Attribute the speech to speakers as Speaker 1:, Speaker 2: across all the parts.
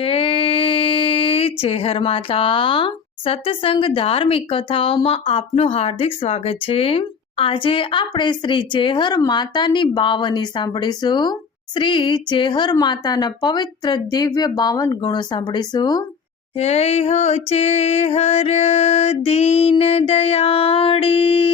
Speaker 1: જય ચેહર માતા, સત્સંગ ધાર્મિક કથાઓમાં આપનું હાર્દિક સ્વાગત છે. આજે આપણે શ્રી ચેહર માતાની બાવની સાંભળીશું. શ્રી ચેહર માતાના પવિત્ર દિવ્ય બાવન ગુણો સાંભળીશું. જય હો ચેહર, દીન દયાળી.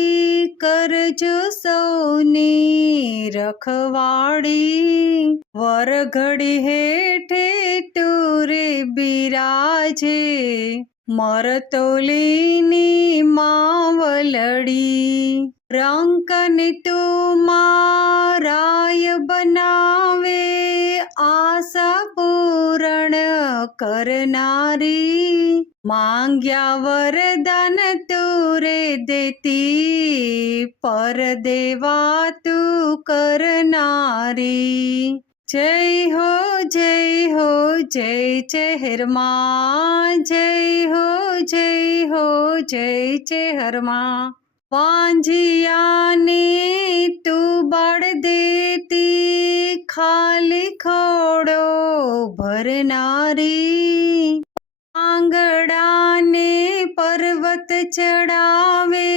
Speaker 1: કરજો સૌની રખવાડી વરઘડી હેઠે ટુરે બિરાજે. મરતોલીની માવલડી રંકને તું મારાય બનાવે આશા કરનારી માંગ્યા વરદાન તુરે દેતી પર દેવા તું કરનારી જય હો જય હો જય ચહેરમાં જય હો જય હો જય ચેહરમાં વાંજિયાને તું બળ દેતી ખાલી ખોડો ભરનારી આંગડાને પર્વત ચડાવે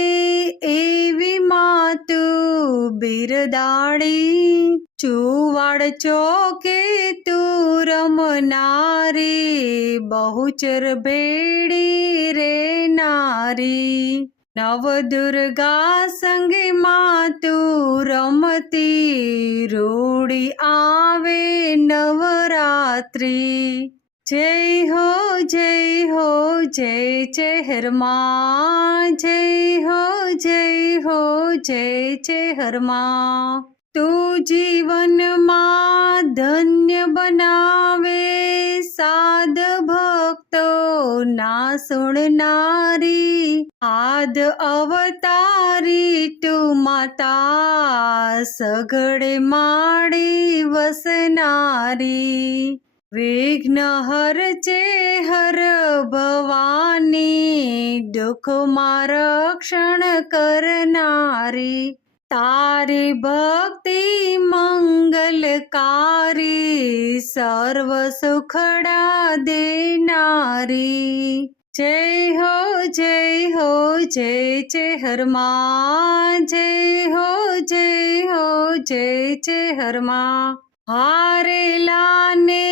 Speaker 1: એવી માતુ બિરદાડી ચુવાડ ચોકે તું રમનારી, બહુચર ભેડી રે નારી. નવ દુર્ગા સંગે માતું રમતી રૂડી આવે નવરાત્રી. જય હો જય હો, જય ચહેરમાં. જય હો જય હો, જય ચેહરમાં. તું જીવનમાં ધન્ય બનાવે સાદ ભક્તો ના સુણનારી, આદ અવતારી તું માતા સઘળે માળી વસનારી. વિઘ્ન હર ચેહર ભવાની, દુઃખમાં રક્ષણ કરનારી. તારી ભક્તિ મંગલકારી, સર્વ સુખડા દેનારી. જય હો જય હો, જય ચેહરમાં જય હો જય હો, જય હારેલા હારેલાને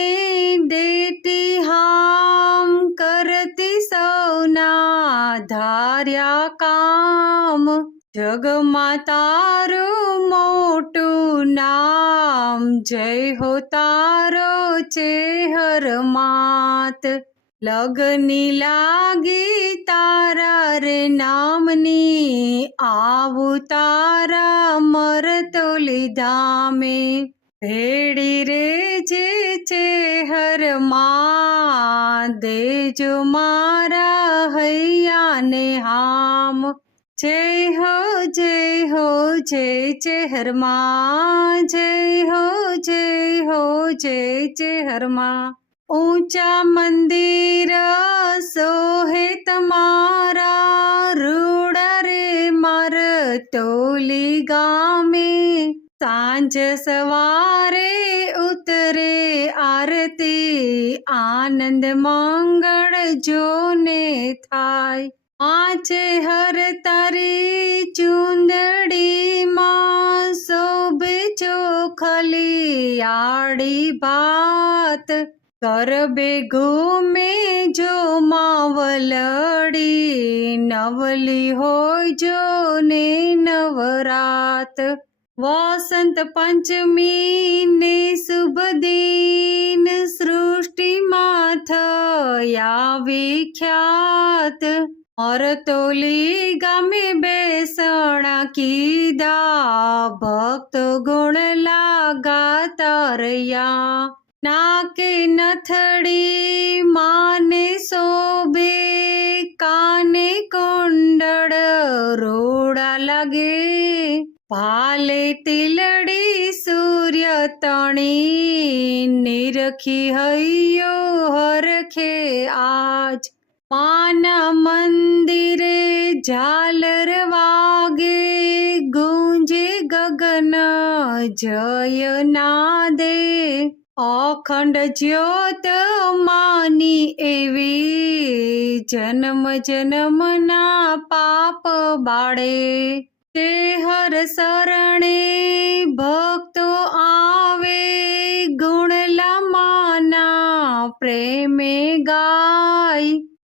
Speaker 1: દેતી હામ કરતી સૌના ધાર્યા કામ જગમાં તારું મોટું નામ જય હો તારો ચેહર માત. લગની લાગી તારા રે નામની, આવું તારા મરતોલી ધામે ભેડી રે જે ચેહરમાં, દેજો મારા હૈયાને હામ. જય હો જય હો, જય ચેહરમાં, જય હો જય હો, જય ચેહરમાં. ઊંચા મંદિર સોહે તમારા રૂડ રે માર તોલી ગામે. સાંજ સવારે ઉતરે આરતી, આનંદ મંગળ જોને થાય. આચે હર તારી ચુંદડીમાં શોભે ચોખલી આડી ભાત. કરબે ઘૂમે જો માવલડી, નવલી હોય જો ને નવરાત. વસંત પંચમી ને શુભ દિન સૃષ્ટિમાં થયા વિખ્યાત. અરતોલી ગામે બેસણા કીધા, ભક્ત ગુણ લાગા તરયા નાકે નથડી માને શોભે, કાને કુંડળ રોડા લાગે. ભાલે તિલડી સૂર્ય તણી, નિરખી હૈયો હરખે આજ. માના મંદિરે ઝાલર વાગે, ગુંજે ગગન જય નાદે. અખંડ જ્યોત એવી જન્મ જન્મના પાપ બાળે. તે હર શરણે ભક્તો આવે, ગુણલા માના પ્રેમે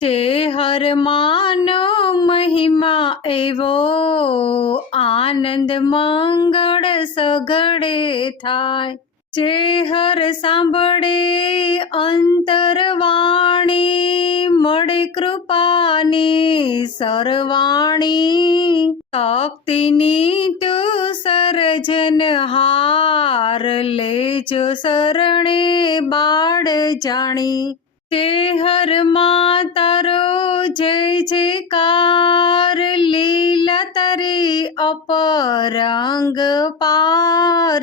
Speaker 1: ગાય તે હર માનો મહિમા એવો. આનંદ મંગળ સગડે થાય. જે હર સાંભળે અંતરવાણી, મળે કૃપાની સરવાણી. શક્તિની તું સર્જન હાર લેજો શરણે બાળ જાણી. તે હર તારી અપરંગ પાર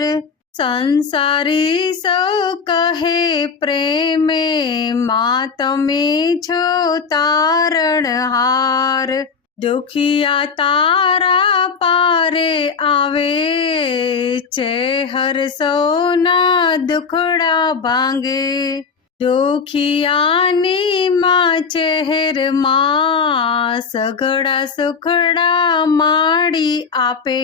Speaker 1: સંસારી સૌ કહે પ્રેમે મા તમે છો તારણહાર દુખિયા તારા પારે આવે છે હર સૌના દુખડા ભાંગે દુખિયાની માં ચહેર સઘળા સુખડા માડી આપે.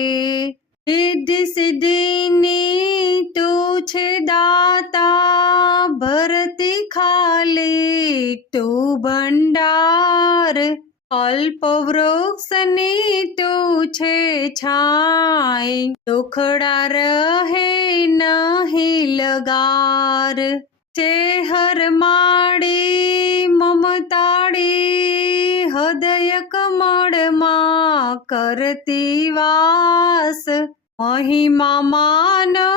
Speaker 1: સિદ્ધિ સિદ્ધિની તું છે દાતા, ભરતી ખાલી તું ભંડાર. અલ્પ વૃક્ષની તું છે છાય, દુખડા રહે નહીં લગાર. ચેહર માડી મમતાડી હૃદય કમળમાં કરતી વાસ. મહિમા માનો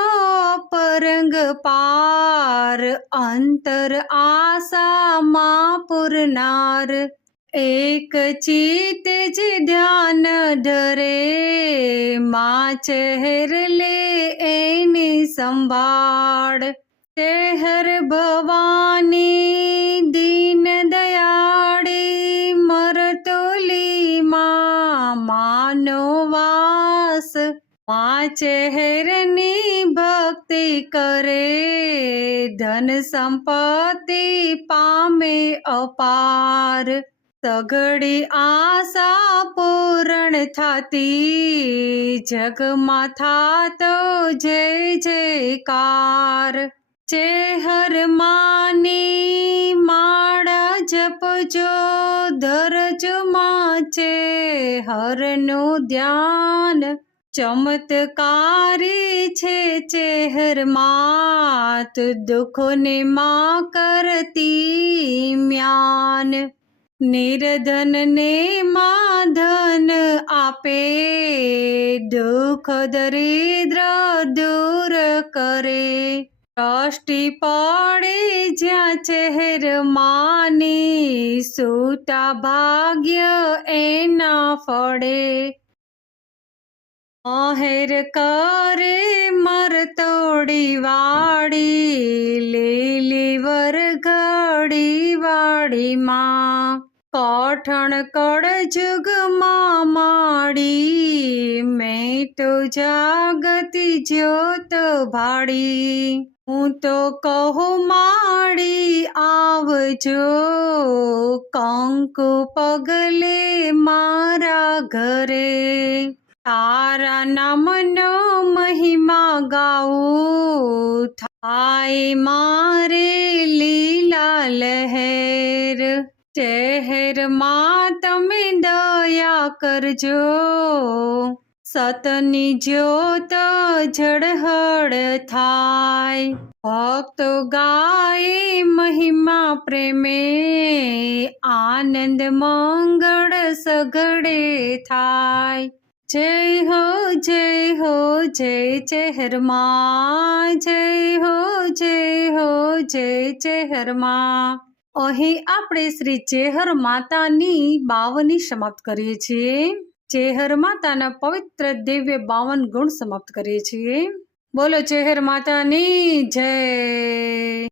Speaker 1: પરંગ પાર, અંતર આશામાં પૂરનાર. એક ચિત જ ધ્યાન ધરે, માં ચહેર લે એની સંભાળ. ચહેર ભવાની દીન દયાળી મરતોલી માં માનો વાસ. માં ચહેરની ભક્તિ કરે, ધન સંપત્તિ પામે અપાર. સઘળી આશા પૂરણ થતી, જગમાં થાતો જય જયકાર. ચેહર માની માળા જપજો ધરજો છે હરનું ધ્યાન ચમત્કારી છે ચેહર માત, દુઃખોને માં કરતી મ્યાન. નિર્ધન ને માં ધન આપે, દુઃખ દરિદ્ર દૂર કરે. દ્રષ્ટિ પડે જ્યાં ચહેર માની, સૂતા ભાગ્ય એના ફળે. અહેર કરે મરતોડી વાડી લીલી વરઘડી વાડીમાં. કઠણ કડ જુગમાં માડી, મેં તો જાગતી જ્યોત ભાડી. હું તો કહું માડી આવજો, કંકુ પગલે મારા ઘરે. તારા નામનો મહિમા ગાઉં, થાય મારે લીલા લહેર. ચહેરમાં તમે દયા કરજો સતની જ્યોત ઝળહળ થાય. ભક્તો ગાય મહિમા પ્રેમે, આનંદ મંગળ સગડે થાય. જય હો જય હો, જય ચહેરમાં, જય હો જય હો, જય ચહેરમાં. અહીં આપણે શ્રી ચેહર માતાની બાવની સમાપ્ત કરીએ છીએ. ચેહર માતાના પવિત્ર દિવ્ય બાવન ગુણ સમાપ્ત કરીએ છીએ. બોલો ચેહર માતાની જય.